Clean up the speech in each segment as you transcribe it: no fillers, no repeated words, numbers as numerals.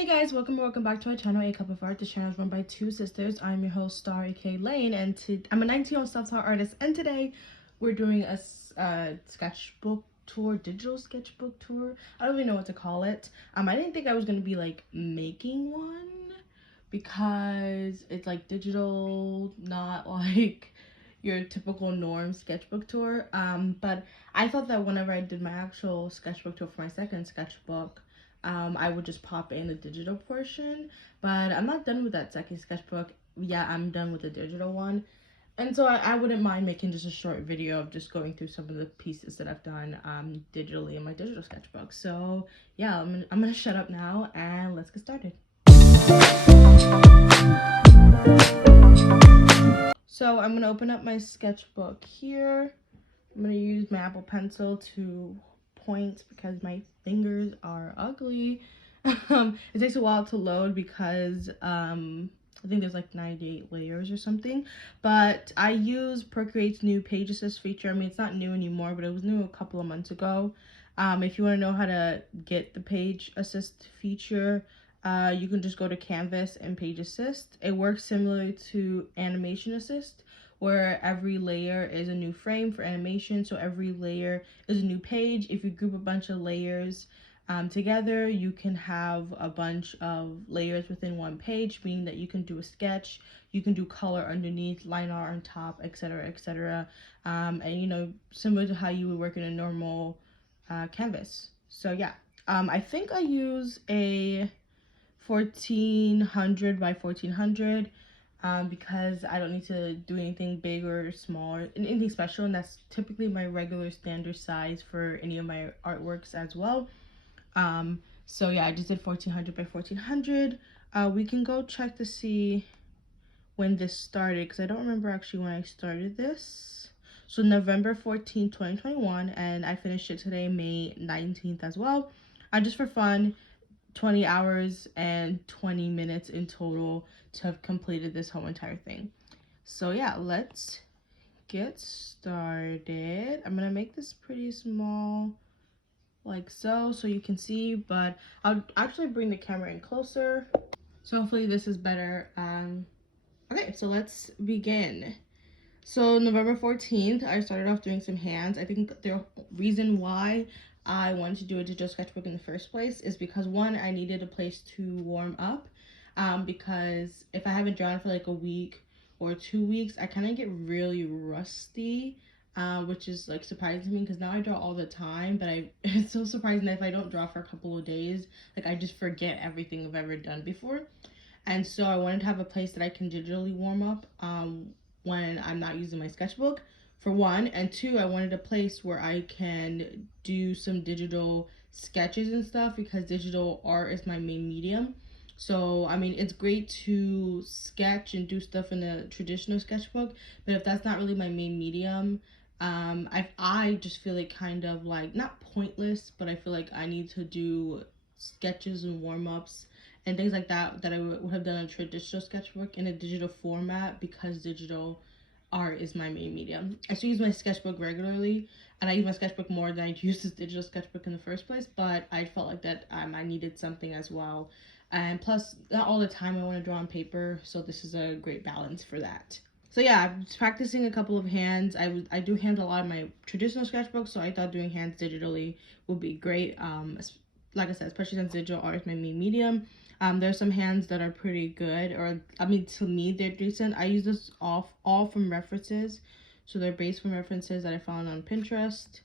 Hey guys, welcome back to our channel, A Cup of Art. This channel is run by two sisters. I'm your host, Star, aka Lane, and I'm a 19-year-old self-taught artist, and today we're doing a sketchbook tour, digital sketchbook tour. I don't really know what to call it. I didn't think I was gonna be like making one because it's like digital, not like your typical norm sketchbook tour. But I thought that whenever I did my actual sketchbook tour for my second sketchbook, I would just pop in the digital portion, but I'm not done with that second sketchbook. Yeah, I'm done with the digital one. And so I wouldn't mind making just a short video of just going through some of the pieces that I've done digitally in my digital sketchbook. So yeah, I'm gonna shut up now and let's get started. So I'm gonna open up my sketchbook here. I'm gonna use my Apple Pencil to point because my fingers are ugly. It takes a while to load because I think there's like 98 layers or something. But I use Procreate's new Page Assist feature. I mean, it's not new anymore, but it was new a couple of months ago. If you want to know how to get the Page Assist feature, you can just go to Canvas and Page Assist. It works similarly to Animation Assist, where every layer is a new frame for animation. So every layer is a new page. If you group a bunch of layers together, you can have a bunch of layers within one page, meaning that you can do a sketch, you can do color underneath, line art on top, etc., etc. And you know, similar to how you would work in a normal canvas. So yeah, I think I use a 1400 by 1400 because I don't need to do anything big or small or anything special, and that's typically my regular standard size for any of my artworks as well. So yeah, I just did 1400 by 1400. We can go check to see when this started because I don't remember actually when I started this. So November 14th, 2021, and I finished it today, May 19th as well. Just for fun, 20 hours and 20 minutes in total to have completed this whole entire thing. So yeah, let's get started. I'm gonna make this pretty small like so you can see, but I'll actually bring the camera in closer so hopefully this is better. Okay, so let's begin. So November 14th, I started off doing some hands. I think the reason why I wanted to do a digital sketchbook in the first place is because one, I needed a place to warm up, because if I haven't drawn for like a week or 2 weeks, I kind of get really rusty, which is like surprising to me because now I draw all the time, but it's so surprising that if I don't draw for a couple of days, like I just forget everything I've ever done before. And so I wanted to have a place that I can digitally warm up when I'm not using my sketchbook, for one. And two, I wanted a place where I can do some digital sketches and stuff because digital art is my main medium. So, I mean, it's great to sketch and do stuff in a traditional sketchbook, but if that's not really my main medium, I just feel it kind of like, not pointless, but I feel like I need to do sketches and warm-ups and things like that I would have done a traditional sketchbook in a digital format because digital art is my main medium. I still use my sketchbook regularly, and I use my sketchbook more than I use this digital sketchbook in the first place, but I felt like that I needed something as well. And plus, not all the time I want to draw on paper, so this is a great balance for that. So yeah, I'm practicing a couple of hands. I do hands a lot in my traditional sketchbook, so I thought doing hands digitally would be great. Like I said, especially since digital art is my main medium. There's some hands that are pretty good, or I mean, to me, they're decent. I use this all from references, so they're based from references that I found on Pinterest.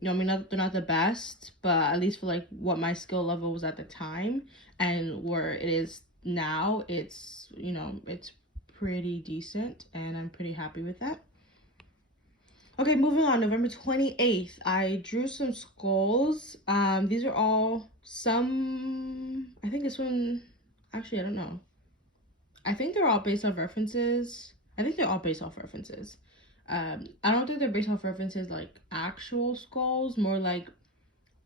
You know, I mean, they're not the best, but at least for like what my skill level was at the time and where it is now, it's, you know, it's pretty decent, and I'm pretty happy with that. Okay, moving on, November 28th, I drew some skulls. These are all I think this one, actually, I don't know. I think they're all based off references. I think they're all based off references. I don't think they're based off references like actual skulls, more like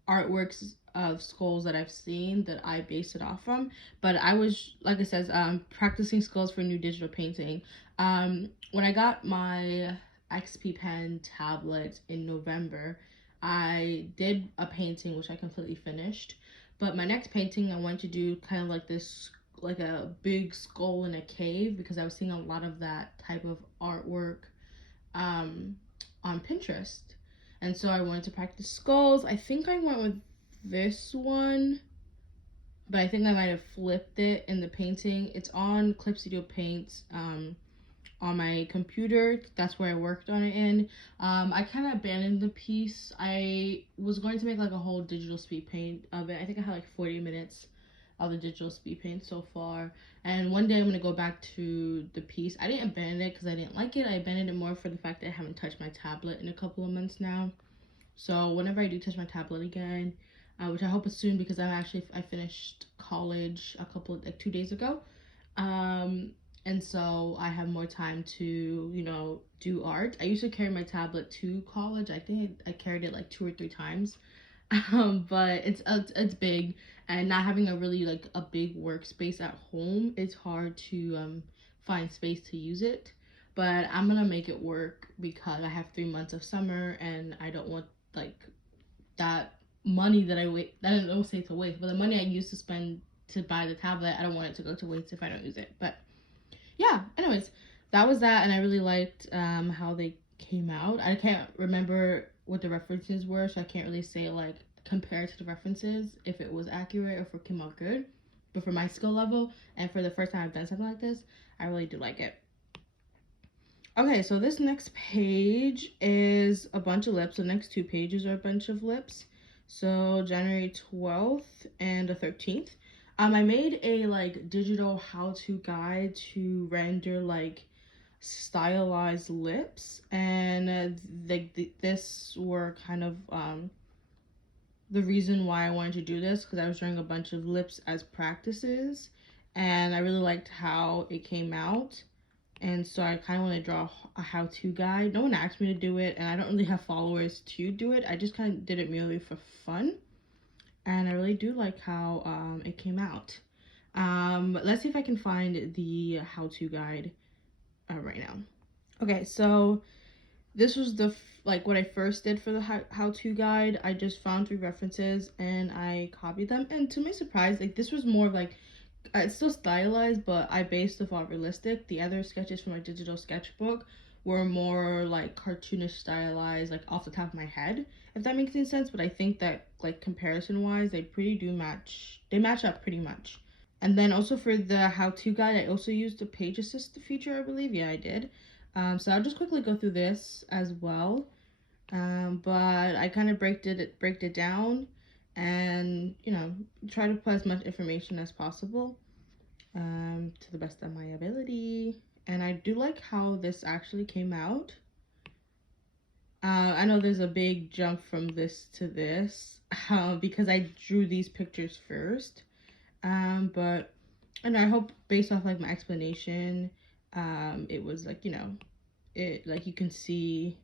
artworks of skulls that I've seen that I based it off from. But I was, like I said, practicing skills for new digital painting. When I got my XP Pen tablet in November, I did a painting which I completely finished. But my next painting, I want to do kind of like this, like a big skull in a cave, because I was seeing a lot of that type of artwork um, on Pinterest. And so I wanted to practice skulls. I think I went with this one, but I think I might have flipped it in the painting. It's on Clip Studio Paint on my computer. That's where I worked on it in. I kind of abandoned the piece. I was going to make like a whole digital speed paint of it. I think I had like 40 minutes of the digital speed paint so far. And one day I'm going to go back to the piece. I didn't abandon it because I didn't like it. I abandoned it more for the fact that I haven't touched my tablet in a couple of months now. So whenever I do touch my tablet again, which I hope is soon, because I finished college a couple like 2 days ago. And so I have more time to, do art. I used to carry my tablet to college. I think I carried it like 2 or 3 times. But it's big, and not having a really like a big workspace at home, it's hard to find space to use it. But I'm gonna make it work because I have 3 months of summer, and I don't want like that money that I wait. I don't say to waste, but the money I used to spend to buy the tablet, I don't want it to go to waste if I don't use it. But yeah, anyways, that was that, and I really liked how they came out. I can't remember what the references were, so I can't really say like compare to the references if it was accurate or if it came out good. But for my skill level and for the first time I've done something like this, I really do like it. Okay, so this next page is a bunch of lips. The next 2 pages are a bunch of lips. So January 12th and the 13th. I made a like digital how-to guide to render like stylized lips, and this were kind of the reason why I wanted to do this, because I was drawing a bunch of lips as practices, and I really liked how it came out. And so I kind of want to draw a how-to guide. No one asked me to do it, and I don't really have followers to do it. I just kind of did it merely for fun. And I really do like how it came out. Let's see if I can find the how-to guide right now. Okay, so this was like what I first did for the how-to guide. I just found 3 references and I copied them. And to my surprise, like this was more of like, it's still stylized, but I based it off realistic. The other sketches from my digital sketchbook were more like cartoonish stylized, like off the top of my head, if that makes any sense. But I think that like comparison wise, they match up pretty much. And then also for the how-to guide, I also used the page assist feature, I believe. Yeah, I did. So I'll just quickly go through this as well. But I kind of break it down, and try to put as much information as possible to the best of my ability. And I do like how this actually came out. I know there's a big jump from this to this because I drew these pictures first. But and I hope based off like my explanation, it was like it like you can see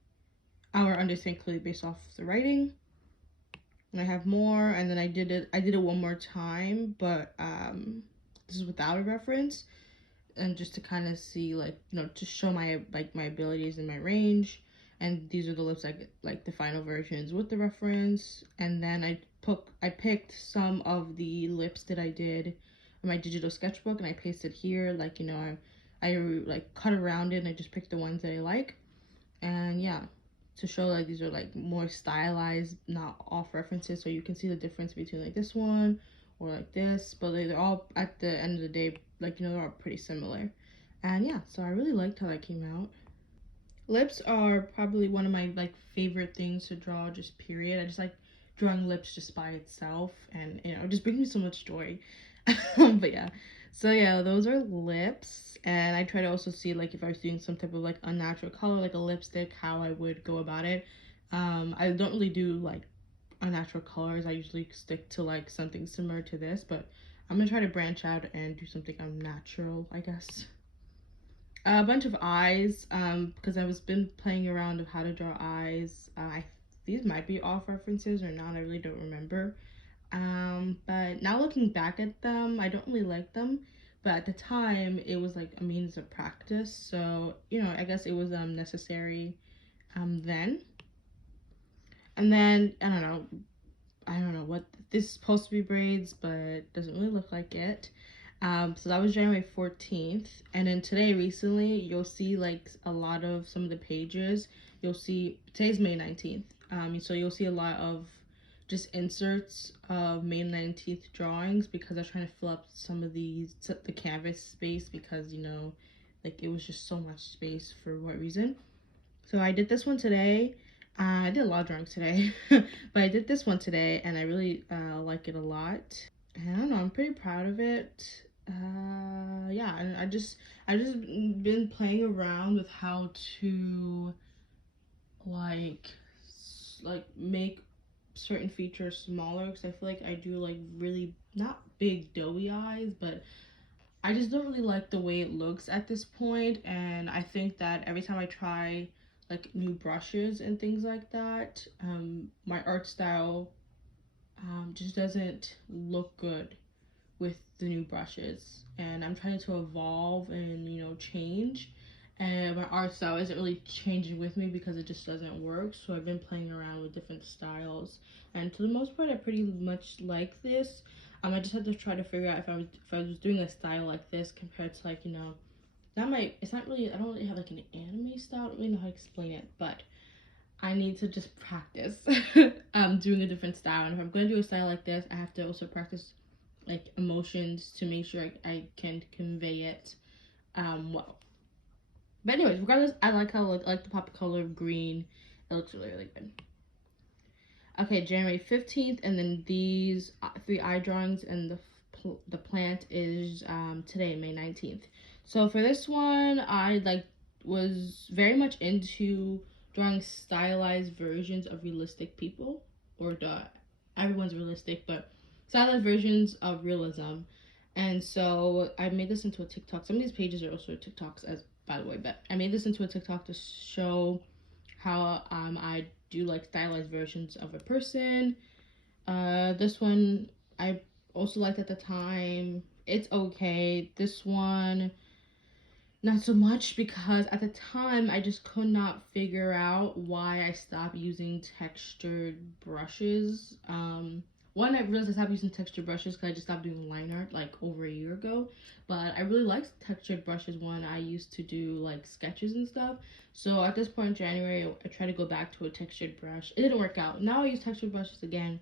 or understand clearly based off the writing. And I have more, and then I did it one more time, but this is without a reference, and just to kind of see like to show my my abilities and my range. And these are the lips like the final versions with the reference. And then I picked some of the lips that I did in my digital sketchbook, and I pasted here, like I like cut around it, and I just picked the ones that I like. And yeah, to show like these are like more stylized, not off references, so you can see the difference between like this one or like this. But they're all, at the end of the day, like they're all pretty similar. And yeah, so I really liked how that came out. Lips are probably one of my like favorite things to draw, just period. I just like drawing lips just by itself, and it just brings me so much joy. But yeah, so yeah, those are lips. And I try to also see like if I was doing some type of like unnatural color, like a lipstick, how I would go about it. I don't really do like unnatural colors. I usually stick to like something similar to this, but I'm gonna try to branch out and do something unnatural, I guess. A bunch of eyes, because I was been playing around of how to draw eyes. These might be off references or not, I really don't remember. But now looking back at them, I don't really like them. But at the time, it was like a means of practice. So, I guess it was necessary then. And then, I don't know, I don't know what this is supposed to be braids, but it doesn't really look like it. So that was January 14th. And then today, recently, you'll see like a lot of some of the pages. You'll see, today's May 19th. So you'll see a lot of just inserts of May 19th drawings because I'm trying to fill up some of the canvas space because, you know, like it was just so much space for what reason. So I did this one today. I did a lot of drawings today, but I did this one today and I really like it a lot. And I don't know, I'm pretty proud of it. Yeah, and I just been playing around with how to like make certain features smaller because I feel like I do like really not big doughy eyes, but I just don't really like the way it looks at this point, and I think that every time I try like new brushes and things like that, my art style just doesn't look good with the new brushes, and I'm trying to evolve and, you know, change, and my art style isn't really changing with me because it just doesn't work. So I've been playing around with different styles, and for the most part I pretty much like this. I just had to try to figure out if I was doing a style like this compared to, like, you know, it's not really, I don't really have like an anime style. I don't really know how to explain it, but I need to just practice doing a different style. And if I'm gonna do a style like this, I have to also practice like emotions to make sure I can convey it well. But anyways, regardless, I like how I like the pop color of green. It looks really, really good. Okay, January 15th, and then these three eye drawings, and the plant is today, May 19th. So for this one, I was very much into drawing stylized versions of realistic people, or everyone's realistic, but stylized versions of realism. And so I made this into a TikTok. Some of these pages are also TikToks, as by the way, but I made this into a TikTok to show how I do like stylized versions of a person. This one I also liked at the time. It's okay. This one, not so much, because at the time I just could not figure out why I stopped using textured brushes. One, I realized I stopped using textured brushes because I just stopped doing line art like over a year ago. But I really liked textured brushes when I used to do like sketches and stuff. So at this point in January, I tried to go back to a textured brush. It didn't work out. Now I use textured brushes again,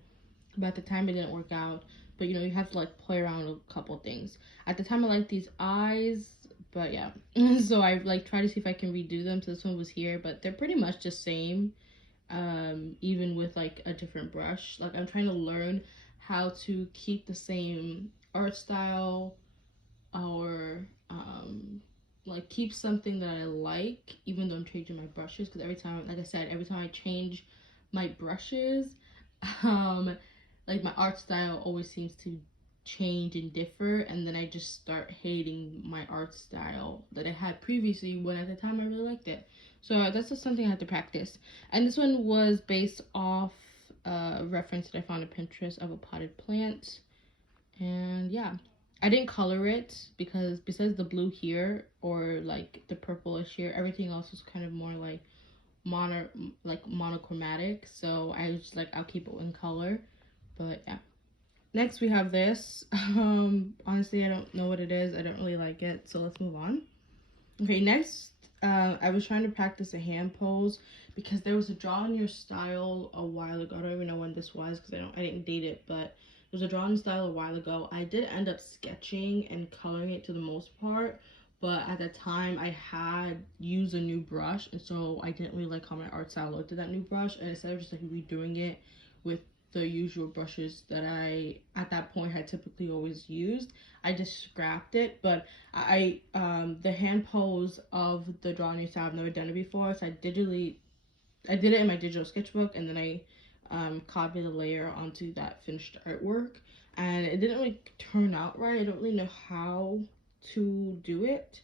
but at the time it didn't work out. But you know, you have to like play around with a couple things. At the time I liked these eyes, but yeah. So I like try to see if I can redo them. So this one was here, but they're pretty much the same, even with like a different brush. Like I'm trying to learn how to keep the same art style, or like keep something that I like even though I'm changing my brushes, because every time, like I said, every time I change my brushes, um like my art style always seems to change and differ, and then I just start hating my art style that I had previously when at the time I really liked it. So that's just something I had to practice. And this one was based off a reference that I found on Pinterest of a potted plant. And yeah, I didn't color it because besides the blue here, or like the purplish here, everything else was kind of more like monochromatic. So I was just like, I'll keep it in color. But yeah. Next we have this. Honestly, I don't know what it is. I don't really like it. So let's move on. Okay, next, I was trying to practice a hand pose because there was a draw on your style a while ago. I don't even know when this was because I didn't date it, but there was a draw on style a while ago. I did end up sketching and coloring it to the most part, but at the time I had used a new brush, and so I didn't really like how my art style looked with that new brush, and instead of just like redoing it with the usual brushes that I at that point had typically always used, I just scrapped it. But I the hand pose of the drawing style, I've never done it before, so I did it in my digital sketchbook, and then I copied the layer onto that finished artwork, and it didn't really turn out right. I don't really know how to do it,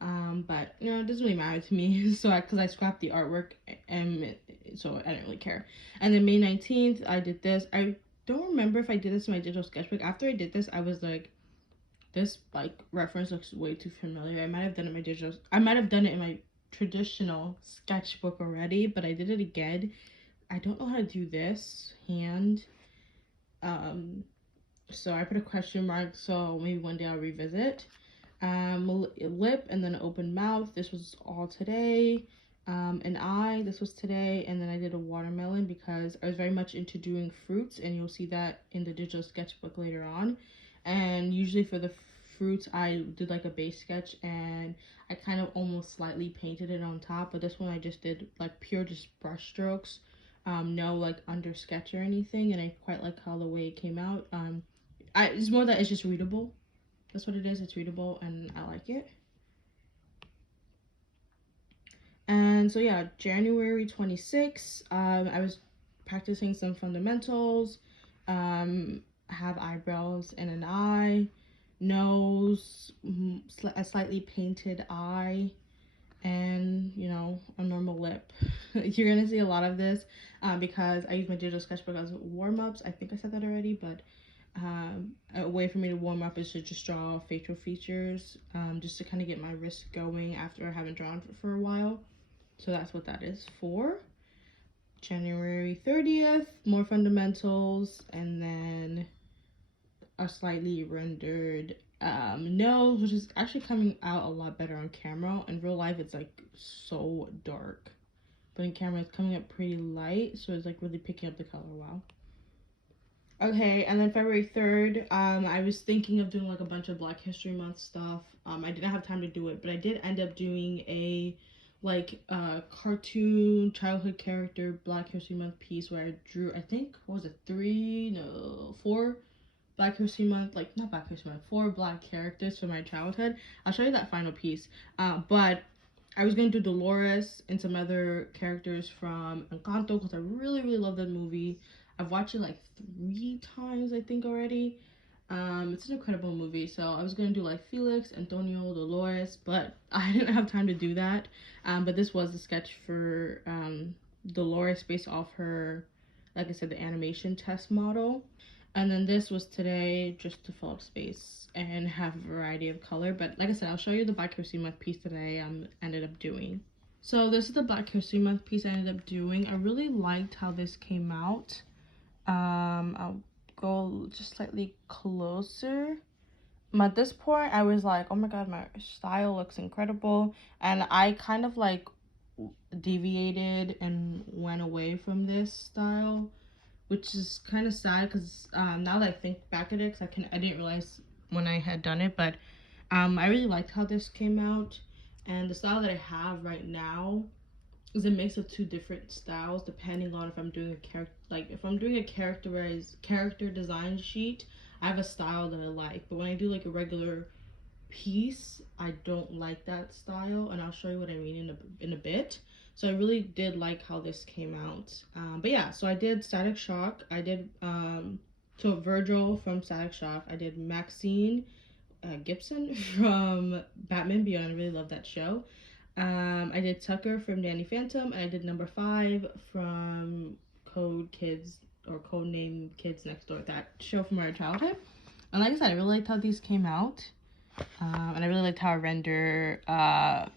but you know, it doesn't really matter to me. So because I scrapped the artwork, and so I didn't really care. And then May 19th I did this. I don't remember if I did this in my digital sketchbook. After I did this, I was like, this like reference looks way too familiar. I might have done it in my digital, I might have done it in my traditional sketchbook already, but I did it again. I don't know how to do this hand. So I put a question mark, so maybe one day I'll revisit. Lip, and then an open mouth. This was all today. An eye. This was today. And then I did a watermelon because I was very much into doing fruits, and you'll see that in the digital sketchbook later on. And usually for the fruits, I did like a base sketch, and I kind of almost slightly painted it on top. But this one I just did like pure just brush strokes. No like under sketch or anything, and I quite like how the way it came out. It's more that it's just readable. That's what it is. It's readable, and I like it. And so yeah, January 26th, I was practicing some fundamentals. Have eyebrows and an eye, nose, a slightly painted eye, and you know, a normal lip. You're gonna see a lot of this because I use my digital sketchbook as warm-ups. I think I said that already, but a way for me to warm up is to just draw facial features, just to kind of get my wrist going after I haven't drawn for a while. So that's what that is for. January 30th, more fundamentals, and then a slightly rendered nose, which is actually coming out a lot better on camera. In real life, it's like so dark, but in camera, it's coming up pretty light, so it's like really picking up the color well. Okay, and then February 3rd, I was thinking of doing like a bunch of Black History Month stuff. I didn't have time to do it, but I did end up doing a cartoon childhood character Black History Month piece where I drew, I think, what was it, 4 Black History Month, like not Black History Month, 4 Black characters from my childhood. I'll show you that final piece. But I was gonna do Dolores and some other characters from Encanto because I really, really love that movie. I've watched it like 3 times, I think, already. It's an incredible movie. So I was gonna do like Felix, Antonio, Dolores, but I didn't have time to do that. But this was a sketch for Dolores based off her, like I said, the animation test model. And then this was today just to fill up space and have a variety of color. But like I said, I'll show you the Black History Month piece that I ended up doing. So this is the Black History Month piece I ended up doing. I really liked how this came out. I'll go just slightly closer. At this point, I was like, oh my god, my style looks incredible. And I kind of like deviated and went away from this style, which is kind of sad because now that I think back at it, I didn't realize when I had done it, but I really liked how this came out. And the style that I have right now is a mix of 2 different styles depending on if I'm doing a character, like if I'm doing a character design sheet, I have a style that I like, but when I do like a regular piece, I don't like that style, and I'll show you what I mean in a bit. So I really did like how this came out. But yeah, so I did Static Shock. I did so Virgil from Static Shock. I did Maxine Gibson from Batman Beyond. I really love that show. I did Tucker from Danny Phantom, and I did Number 5 from Code Kids or Codename Kids Next Door. That show from our childhood. And like I said, I really liked how these came out. And I really liked how I render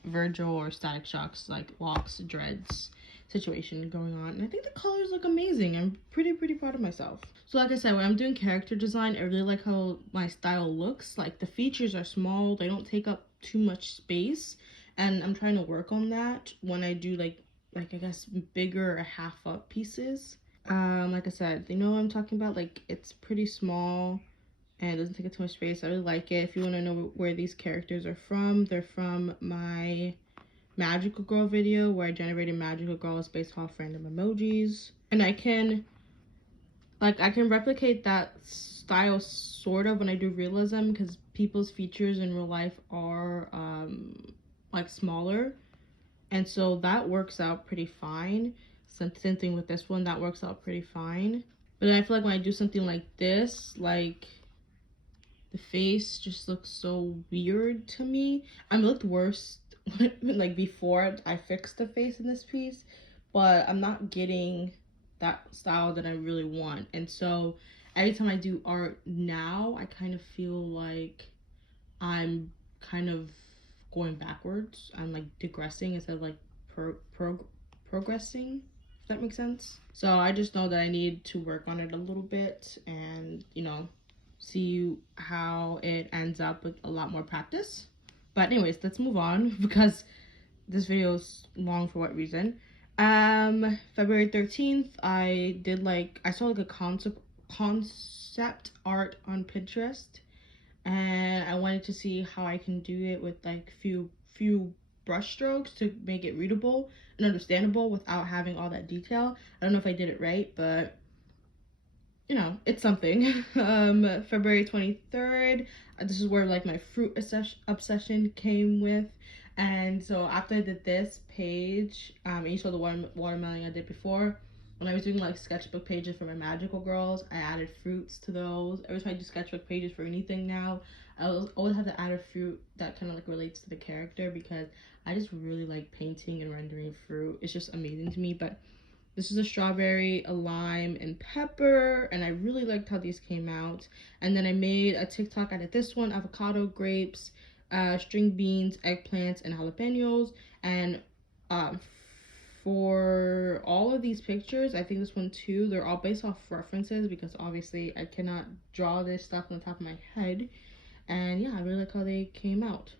Virgil or Static Shock's like locks, dreads situation going on. And I think the colors look amazing. I'm pretty proud of myself. So like I said, when I'm doing character design, I really like how my style looks. Like the features are small, they don't take up too much space. And I'm trying to work on that when I do like I guess bigger half up pieces. Like I said, you know what I'm talking about? Like it's pretty small and it doesn't take up too much space. I really like it. If you want to know where these characters are from, they're from my Magical Girl video where I generated Magical Girls based off random emojis. And I can replicate that style sort of when I do realism because people's features in real life are like smaller. And so that works out pretty fine. Same thing with this one, that works out pretty fine. But then I feel like when I do something like this, like the face just looks so weird to me. It looked worse like before I fixed the face in this piece, but I'm not getting that style that I really want. And so every time I do art now, I kind of feel like I'm kind of going backwards. I'm like digressing instead of like progressing, if that makes sense. So I just know that I need to work on it a little bit and, you know, see how it ends up with a lot more practice. But anyways, let's move on because this video is long for what reason. February 13th, I saw like a concept art on Pinterest, and I wanted to see how I can do it with like few brush strokes to make it readable and understandable without having all that detail. I don't know if I did it right, but you know, it's something. February 23rd, this is where like my fruit obsession came with. And so after I did this page, and you saw the watermelon I did before, when I was doing like sketchbook pages for my magical girls, I added fruits to those. Every time I do sketchbook pages for anything now, always have to add a fruit that kind of like relates to the character, because I just really like painting and rendering fruit. It's just amazing to me. But this is a strawberry, a lime, and pepper, and I really liked how these came out. And then I made a TikTok out of this one: avocado, grapes, string beans, eggplants, and jalapenos. And um, for all of these pictures, I think this one too, they're all based off references, because obviously I cannot draw this stuff on the top of my head. And yeah, I really like how they came out.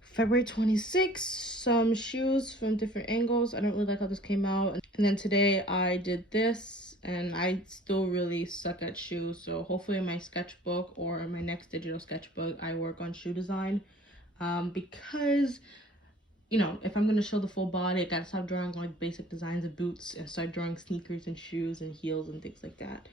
February 26th, some shoes from different angles. I don't really like how this came out. And then today I did this, and I still really suck at shoes. So hopefully in my sketchbook or in my next digital sketchbook, I work on shoe design. Because, you know, if I'm going to show the full body, I got to stop drawing like basic designs of boots and start drawing sneakers and shoes and heels and things like that.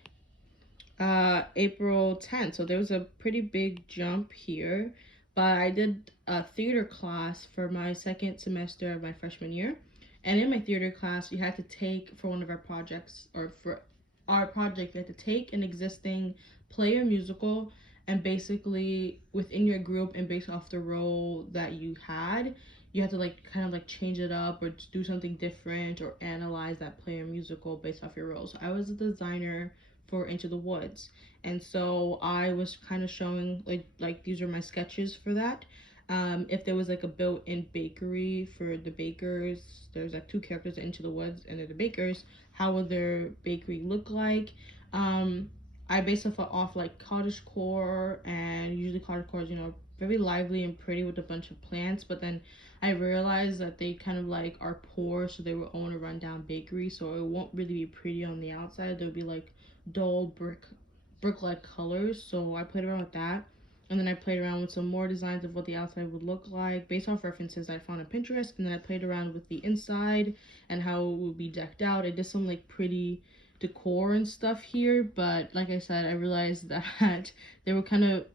April 10th. So there was a pretty big jump here, but I did a theater class for my second semester of my freshman year. And in my theater class, you had to take, for one of our projects, or for our project, you had to take an existing play or musical, and basically within your group and based off the role that you had, you had to like kind of like change it up or do something different or analyze that play or musical based off your role. So I was a designer for Into the Woods, and so I was kind of showing like these are my sketches for that. If there was like a built-in bakery for the bakers, there's like two characters in Into the Woods and they're the bakers, how would their bakery look like? I base it off like cottagecore, and usually cottagecore is, you know, very lively and pretty with a bunch of plants, but then I realized that they kind of like are poor, so they will own a rundown bakery, so it won't really be pretty on the outside. They'll be like dull brick-like colors. So I played around with that, and then I played around with some more designs of what the outside would look like based off references I found on Pinterest, and then I played around with the inside and how it would be decked out. I did some like pretty decor and stuff here, but like I said, I realized that they were kind of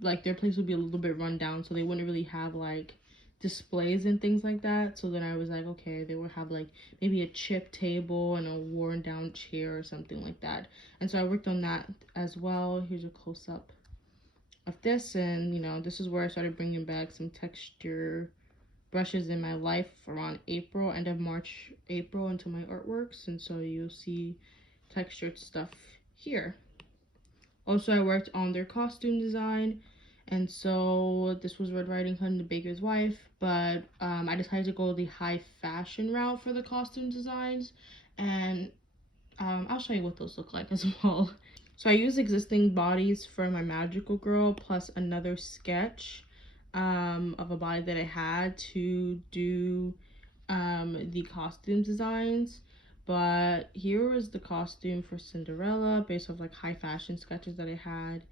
like their place would be a little bit run down, so they wouldn't really have like displays and things like that. So then I was like, okay, they would have like maybe a chip table and a worn down chair or something like that. And so I worked on that as well. Here's a close up of this, and you know, this is where I started bringing back some texture brushes in my life around April, end of March, April, into my artworks. And so you'll see textured stuff here. Also, I worked on their costume design, and so this was Red Riding Hood and the Baker's Wife, but I decided to go the high fashion route for the costume designs, and I'll show you what those look like as well. So I used existing bodies for my magical girl plus another sketch of a body that I had to do the costume designs. But here was the costume for Cinderella based off like high fashion sketches that I had.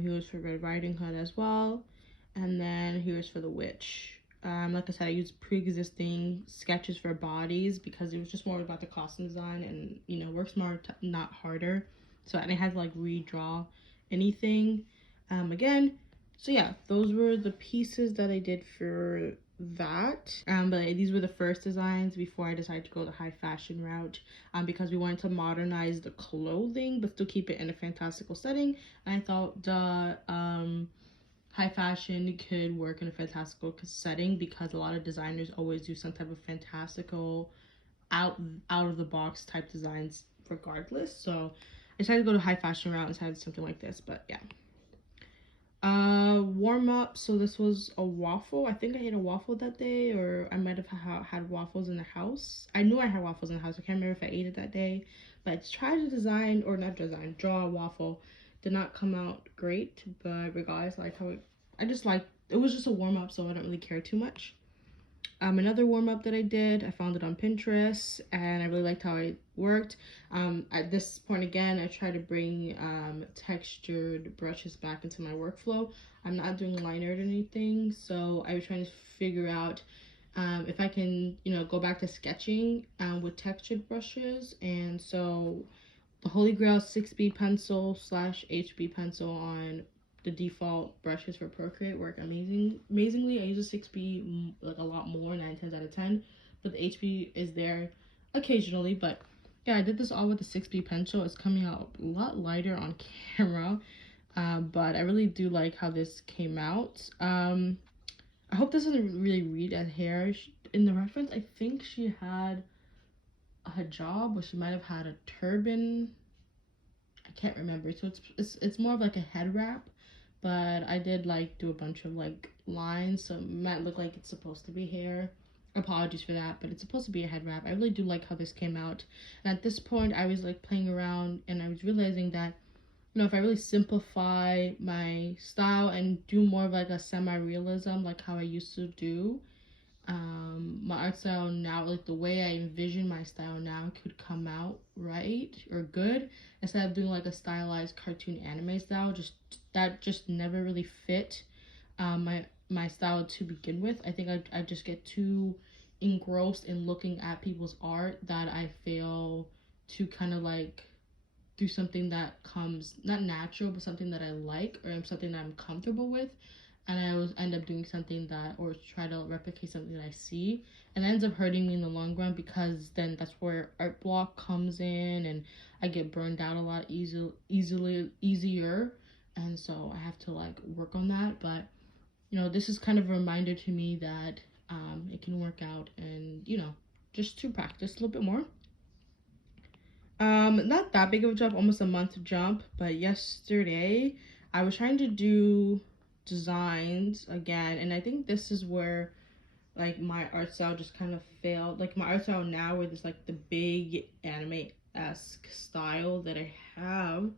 Here was for Red Riding Hood as well, and then here's for the witch. Like I said, I used pre-existing sketches for bodies because it was just more about the costume design, and you know, work smart, not harder. So I didn't have to like redraw anything again. So yeah, those were the pieces that I did for that. But these were the first designs before I decided to go the high fashion route, because we wanted to modernize the clothing but still keep it in a fantastical setting. And I thought the high fashion could work in a fantastical setting because a lot of designers always do some type of fantastical out of the box type designs regardless. So I decided to go to high fashion route and decided something like this. But yeah, warm-up. So this was a waffle. I think I ate a waffle that day, or I might have had waffles in the house. I knew I had waffles in the house. I can't remember if I ate it that day. But I tried to design, or not design, draw a waffle. Did not come out great, but regardless, I liked how I just liked, it was just a warm-up, so I don't really care too much. Another warm-up that I did, I found it on Pinterest, and I really liked how it worked. At this point, again, I try to bring textured brushes back into my workflow. I'm not doing line art or anything, so I was trying to figure out if I can, go back to sketching with textured brushes. And so the Holy Grail 6B pencil slash HB pencil on the default brushes for Procreate work amazingly. I use a 6B like a lot more, 9/10 out of 10, but the HB is there occasionally. But yeah, I did this all with the 6B pencil. It's coming out a lot lighter on camera, but I really do like how this came out. I hope this doesn't really read as hair. In the reference, I think she had a hijab, or she might have had a turban. I can't remember. So it's more of like a head wrap, but I did like do a bunch of like lines, so it might look like it's supposed to be hair. Apologies for that, but it's supposed to be a head wrap. I really do like how this came out. And at this point, I was like playing around, and I was realizing that, if I really simplify my style and do more of like a semi-realism, like how I used to do, my art style now, like the way I envision my style now, could come out right or good, instead of doing like a stylized cartoon anime style. Just never really fit my style to begin with. I think I just get too engrossed in looking at people's art that I fail to kind of like do something that comes not natural, but something that I like, or something that I'm comfortable with. And I always end up doing something that, or try to replicate something that I see, and it ends up hurting me in the long run, because then that's where art block comes in, and I get burned out a lot easier. And so I have to like work on that. But this is kind of a reminder to me that it can work out, and just to practice a little bit more. Not that big of a jump, almost a month jump, but yesterday I was trying to do designs again, and I think this is where like my art style just kind of failed. Like my art style now, where there's like the big anime-esque style that I have,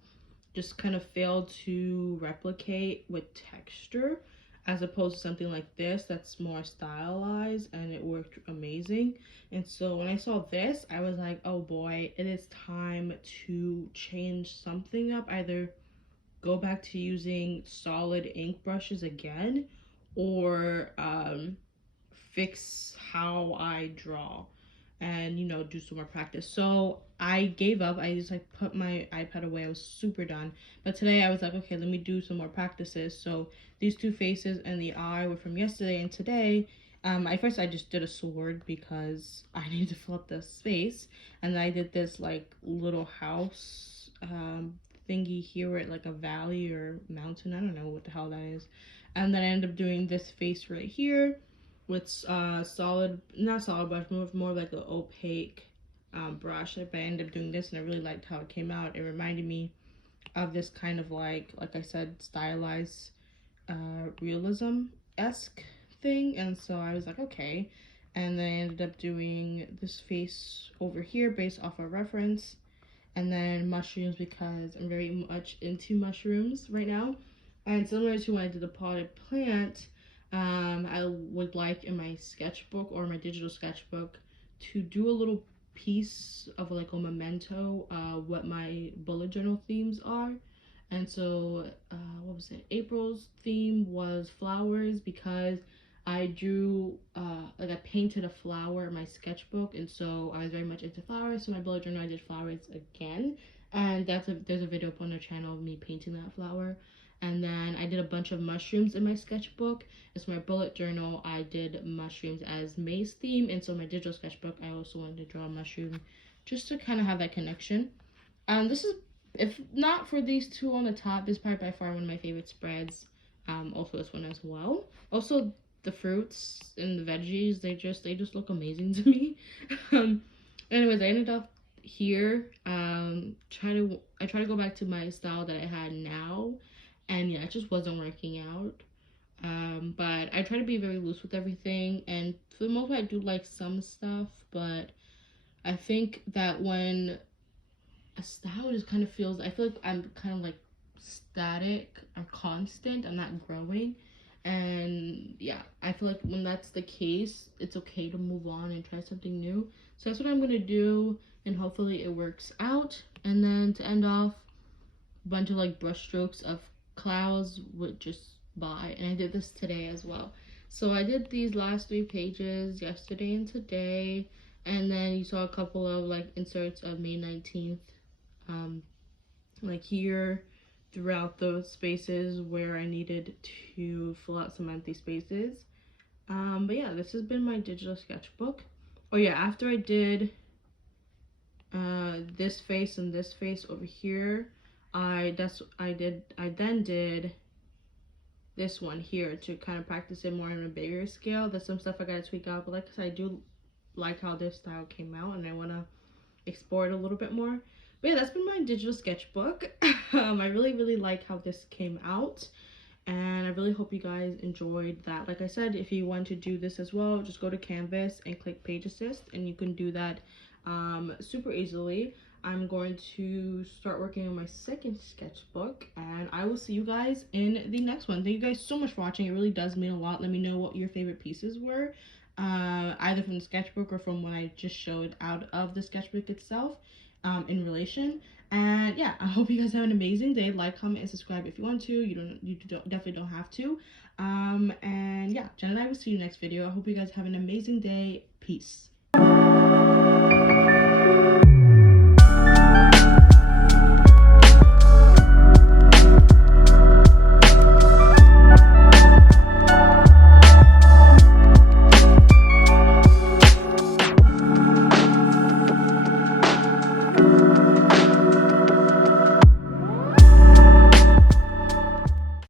just kind of failed to replicate with texture, as opposed to something like this that's more stylized, and it worked amazing. And so when I saw this, I was like, oh boy, it is time to change something up. Either go back to using solid ink brushes again, or fix how I draw, and do some more practice. So I gave up. I just like put my iPad away. I was super done. But today I was like, okay, let me do some more practices. So these two faces and the eye were from yesterday, and today at first I just did a sword because I needed to fill up the space, and then I did this like little house thingy here with like a valley or mountain. I don't know what the hell that is. And then I ended up doing this face right here with solid, not solid brush, more like an opaque brush. But I ended up doing this, and I really liked how it came out. It reminded me of this kind of like I said, stylized realism-esque thing. And so I was like, okay. And then I ended up doing this face over here based off a reference, and then mushrooms, because I'm very much into mushrooms right now. And similar to when I did the potted plant, I would like in my sketchbook, or my digital sketchbook, to do a little piece of like a memento, what my bullet journal themes are. And so what was it, April's theme was flowers, because I drew like I painted a flower in my sketchbook, and so I was very much into flowers. So my bullet journal, I did flowers again, and there's a video up on the channel of me painting that flower. And then I did a bunch of mushrooms in my sketchbook. And so my bullet journal, I did mushrooms as May's theme, and so my digital sketchbook, I also wanted to draw a mushroom, just to kind of have that connection. This is, if not for these two on the top, this is probably by far one of my favorite spreads. Also this one as well. Also the fruits and the veggies, they just look amazing to me. Anyways, I ended up here. I try to go back to my style that I had now, and yeah, it just wasn't working out. But I try to be very loose with everything, and for the most part I do like some stuff, but I think that when a style just kind of feels, I feel like I'm kind of like static or constant, I'm not growing. And yeah, I feel like when that's the case, it's okay to move on and try something new. So that's what I'm gonna do, and hopefully it works out. And then to end off, a bunch of like brush strokes of clouds with just by, and I did this today as well. So I did these last 3 pages yesterday and today, and then you saw a couple of like inserts of May 19th, um, like here throughout those spaces where I needed to fill out some empty spaces. But yeah, this has been my digital sketchbook. Oh yeah, after I did this face and this face over here, I then did this one here to kind of practice it more on a bigger scale. There's some stuff I gotta tweak out, but like I said, I do like how this style came out, and I wanna explore it a little bit more. But yeah, that's been my digital sketchbook. I really like how this came out, and I really hope you guys enjoyed that. Like I said, if you want to do this as well, just go to Canvas and click Page Assist, and you can do that super easily. I'm going to start working on my second sketchbook, and I will see you guys in the next one. Thank you guys so much for watching. It really does mean a lot. Let me know what your favorite pieces were, either from the sketchbook or from what I just showed out of the sketchbook itself, in relation. And yeah, I hope you guys have an amazing day. Like, comment, and subscribe if you want to. You definitely don't have to. And yeah, Jen and I will see you next video. I hope you guys have an amazing day. Peace.